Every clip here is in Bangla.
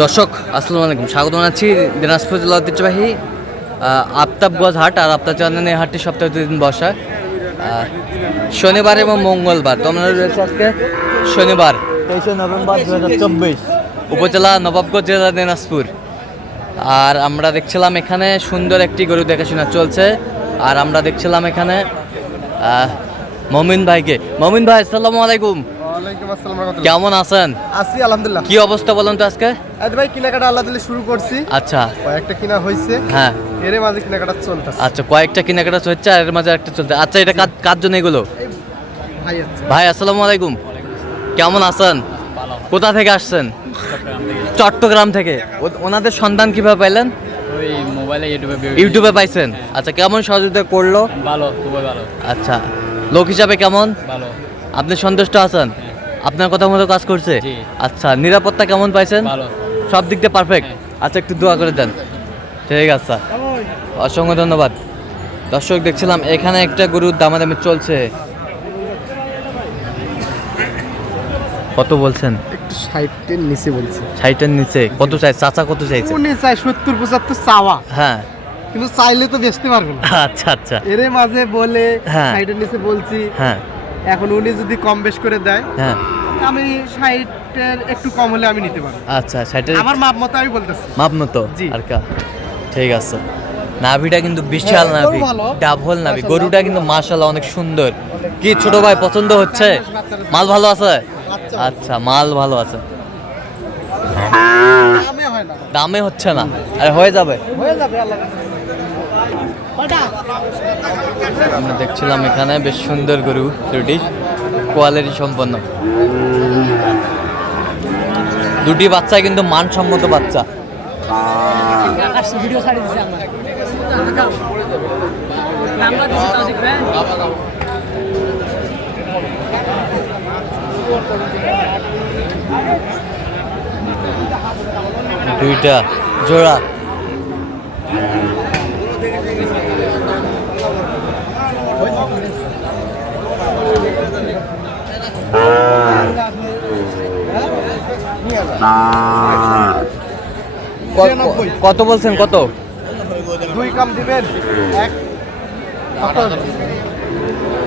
দর্শক আসসালামু আলাইকুম, স্বাগত জানাচ্ছি দিনাজপুর জেলা ঐতিহ্যবাহী আফতাবগঞ্জ হাট। আর আপনার জানেন এই হাটটি সপ্তাহে 2 দিন বসা, শনিবার এবং মঙ্গলবার। তো আমরা রয়েছে আজকে শনিবার 23 নভেম্বর 2024, উপজেলা নবাবগঞ্জ, জেলা দিনাজপুর। আর আমরা দেখছিলাম এখানে সুন্দর একটি গরু দেখাশোনা চলছে। আর আমরা দেখছিলাম এখানে মমিন ভাইকে। মমিন ভাই আসসালামু আলাইকুম। ওয়ালাইকুম আসসালাম। কেমন আছেন? আছি আলহামদুলিল্লাহ। কি অবস্থা বলেন তো আজকে? ভাই কেনাকাটা আল্লাহ দিলে শুরু করছি। আচ্ছা, কয়েকটা কিনা হয়েছে, হ্যাঁ, এর মাঝে কেনাকাটা চলতেছে। আচ্ছা, কয়েকটা কেনাকাটা হচ্ছে আর এর মাঝে একটা চলছে। আচ্ছা, এটা কার জন্য এগুলো? ভাই আছে। ভাই আসসালামু আলাইকুম, কেমন আছেন? কোথা থেকে আসছেন? চট্টগ্রাম থেকে। ওনাদের সন্ধান কিভাবে পাইলেন? ওই মোবাইলে ইউটিউবে পাইছেন। আচ্ছা, কেমন সহযোগিতা করলো? ভালো, খুবই ভালো। আচ্ছা, লোক হিসাবে কেমন? ভালো। আপনি সন্তুষ্ট আছেন? আপনার কথা মতো কাজ করছে? জি। আচ্ছা, নিরাপত্তা কেমন পাইছেন? ভালো। সব দিক দিয়ে পারফেক্ট? আচ্ছা, একটু দোয়া করে দেন। ঠিক আছে, অসংখ্য ধন্যবাদ। দর্শক দেখছিলাম এখানে একটা গরুর দামাদামি চলছে। কত বলছেন? একটু 60-এর নিচে বলছি। 60-এর নিচে কত চাই? চাচা কত চাইছে? উনি চাই 70-75 চাওয়া, হ্যাঁ, কিন্তু চাইলে তো বেচতে পারবে না। আচ্ছা আচ্ছা, এর মাঝে বলে হ্যাঁ। 60-এর নিচে বলছি। হ্যাঁ এখন উনি যদি কম বেশ করে দেয়, হ্যাঁ, আমি 60-এর একটু কম হলে আমি নিতে পারবো। আচ্ছা, 60-এর আমার মাপ মতো আমি বলতেছি। মাপ মতো? জি। আর কা ঠিক আছে। নাভিটা কিন্তু বিশাল হ্যাঁ, নাভি, গরু ভালো। ডাবল নাভি। গরুটা কিন্তু মাশাআল্লাহ অনেক সুন্দর। কি ছোট ভাই পছন্দ হচ্ছে? মাল ভালো আছে? আচ্ছা, মাল ভালো আছে। দামে হয় না, দামে হচ্ছে না, আরে হয়ে যাবে। হয়ে যাবে আল্লাহ। আমরা দেখছিলাম এখানে বেশ সুন্দর গরু দুটি, কোয়ালিটি সম্পন্ন। দুটি বাচ্চা কিন্তু মানসম্মত বাচ্চা। ভিডিও ছাড়ি দিছে আমরা। নাম্বার দিছে তাও দেখবেন। দুইটা জোড়া। কত বলছেন? কত? 2 কম দিবেন? এক কত হবে?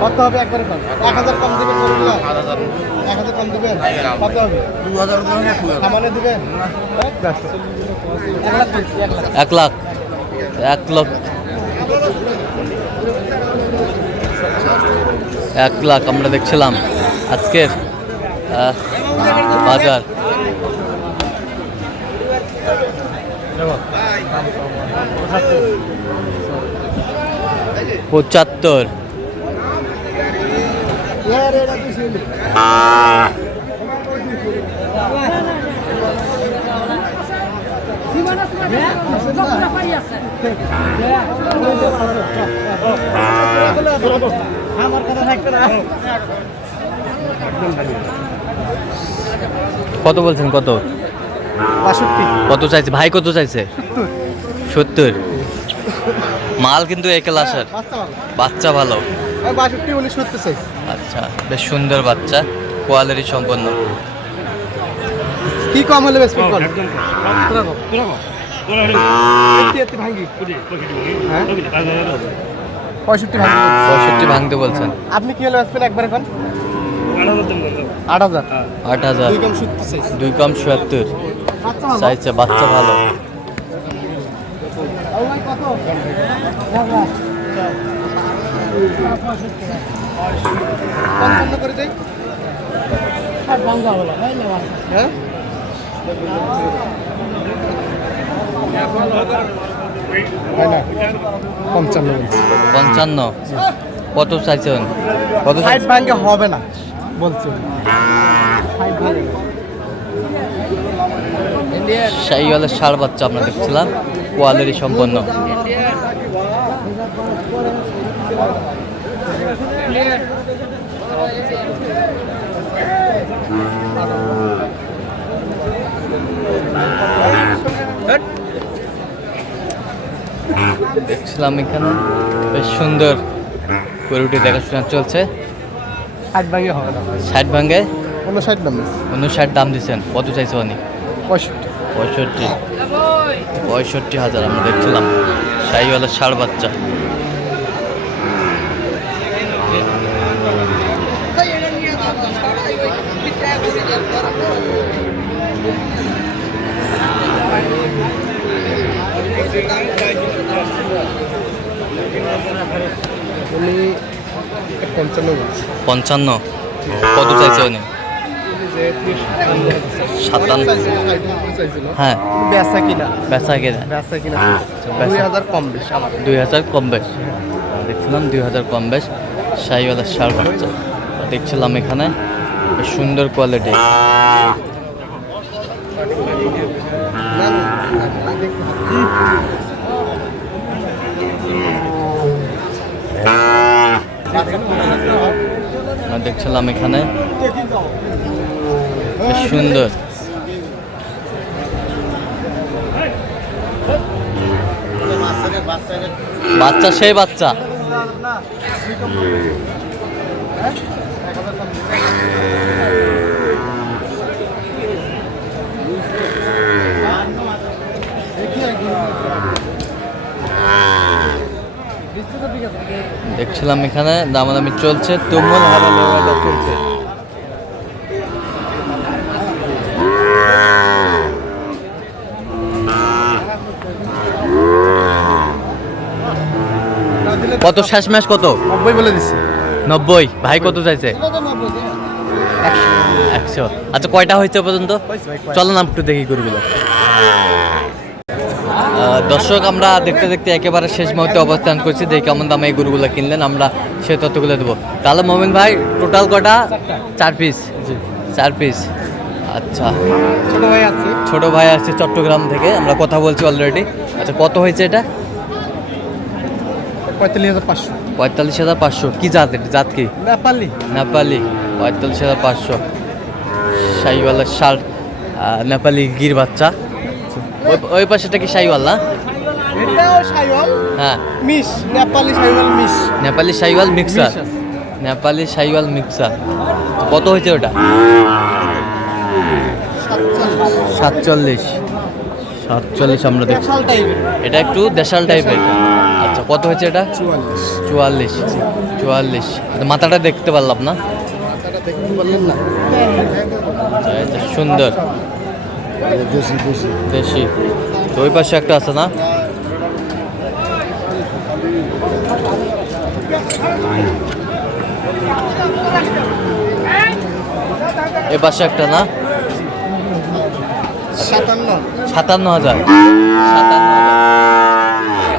কত হবে একবারে কম? 1000 কম দিবেন বলুন। 1000 কম দিবেন? কত হবে? 2000 কম সামানে দিবেন? 1 লাখ। 1 লাখ। 1 লাখ আমরা দেখছিলাম আজকের বাজার। পঁচাত্তর। কত বলছেন? কত? 62। কত চাইছে ভাই? কত চাইছে? 70। মাল কিন্তু এক ক্লাসের, বাচ্চা ভালো। 62 উনি 70 চাইছে। আচ্ছা, বেশ সুন্দর বাচ্চা, কোয়ালিটি সম্পন্ন। কি কম হলে বেশ কম? এতে ভাঙি। হ্যাঁ? 65 ভাঙি। 65 ভাঙতে বলছেন। আপনি কি হলে বেচবেন একবার এখন? 8000। 8000। 2 কম 70 চাইছে। 2 কম 77 চাইছে, বাচ্চা ভালো। কত? করে দেই। হ্যাঁ? হয় না, 55 বলছি। 55। কত চাইছেন? কত? 60 ভাঙে হবে না বলছি। শাহিওয়ালের ষাঁড় বাচ্চা আমরা দেখছিলাম, কোয়ালিটি সম্পন্ন। দেখছিলাম এখানে বেশ সুন্দর গরুটি দেখাশোনা চলছে। 60 ভাঙে হবে না। 60 ভাঙে 59 দাম 59 দাম দিচ্ছেন, কত চাইছে অনেক? 65 65,000 আমরা দেখছিলাম শাহিওয়ালের ষাঁড় বাচ্চা। উনি 55 বলছে। 55 কত চাইছে উনি? 57। হ্যাঁ বেচা কিনা বেচা কেনা বেচা কিনা বেচা। 2000 কম বেশি আমার 2000 কম বেশ দেখছিলাম, 2000 কম বেশ শাহিওয়ালের ষাঁড় বাচ্চা দেখছিলাম এখানে, বেশ সুন্দর কোয়ালিটি। দেখছিলাম এখানে বেশ সুন্দর। বাচ্চা সেই বাচ্চা। দেখছিলাম এখানে দামাদামি চলছে, তুমুল হারানো চলছে। কত শেষ ম্যাচ কত? 90 বলে দিছি। 90। ভাই কত চাইছে? 100। আচ্ছা কয়টা হয়েছে পর্যন্ত? চলো না একটু দেখি গরুগুলো। দর্শক আমরা দেখতে দেখতে একেবারে শেষ মুহূর্তে অবস্থান করছি, দেখি কেমন দামে এই গরুগুলো কিনলেন, আমরা সেই তথ্যগুলো দেবো। তাহলে মোমিন ভাই টোটাল কটা? 4 পিস। 4 পিস। আচ্ছা ছোট ভাই আছে, ছোট ভাই আসছে চট্টগ্রাম থেকে, আমরা কথা বলছি অলরেডি। আচ্ছা কত হয়েছে এটা? 45,500 45,500। কি জাত? জাত কি? নেপালি। নেপালি। 45,500 শাহিওয়ালের ষাঁড়, নেপালি গির বাচ্চা। ওই পাশেটা কি শাহিওয়াল না? এটাও শাইওয়াল হ্যাঁ মিশ, নেপালি শাইওয়াল মিশ। নেপালি শাহিওয়াল মিক্সার। মিক্স আছে। নেপালি শাহিওয়াল মিক্সার। কত হয়েছে ওটা? 47। আমরা দেখছি দেশাল টাইপের। এটা একটু দেশাল টাইপের। আচ্ছা কত হয়েছে এটা? 44। 44। আচ্ছা, মাথাটা দেখতে পারলাম না। মাথাটা দেখতে পারলেন না? আচ্ছা, এটা সুন্দর দেশি দেশি। দেশি। তো ওই পাশে একটা আছে না? এ পাশে একটা না? 57। 57,000।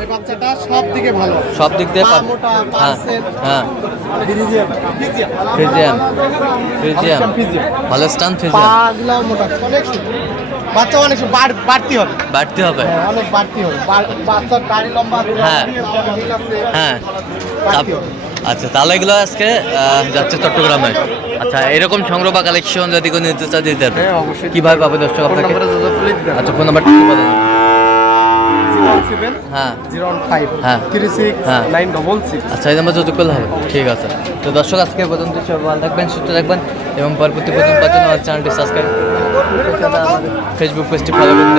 এই বাচ্চাটা সব দিকে ভালো। সব দিক দিয়ে পা মোটা, পা হ্যাঁ সেট। হ্যাঁ ফ্রিজিয়াম। ফ্রিজিয়াম। ফ্রিজিয়াম ফ্রিজিয়াম। ভালো স্টান ফ্রিজিয়াম। পাগুলাও মোটা, অনেক সুন্দর। বাচ্চা অনেক বাড়তি হবে। বাড়তে হবে। হ্যাঁ, অনেক বাড়তি হবে। বাচ্চার গাড়ি লম্বা আছে, হ্যাঁ। মিল আছে, হ্যাঁ বাড়তি হবে। আচ্ছা তাহলে এগুলো আজকে যাচ্ছে চট্টগ্রামে। আচ্ছা এরকম সংগ্রহ বা কালেকশন যদি কোনো নিতে চায় দিতে পারবে? হ্যাঁ, অবশ্যই। কিভাবে পাবে দর্শক ফোন আপনাকে? নম্বরে যোগাযোগ করে দিতে হবে। আচ্ছা ফোন নাম্বারটা একটু বলেন। 017 হ্যাঁ 015 হ্যাঁ। 36 হ্যাঁ। 966। আচ্ছা এই নাম্বার যোগাযোগ করলে হবে। ঠিক আছে। তো দর্শক আজকে পর্যন্ত সব ভালো থাকবেন, সুস্থ থাকবেন এবং পরবর্তী প্রথম পাচ্ছেন আমার চ্যানেলটি সাবস্ক্রাইব, ফেসবুক পেজটি ফলো করুন।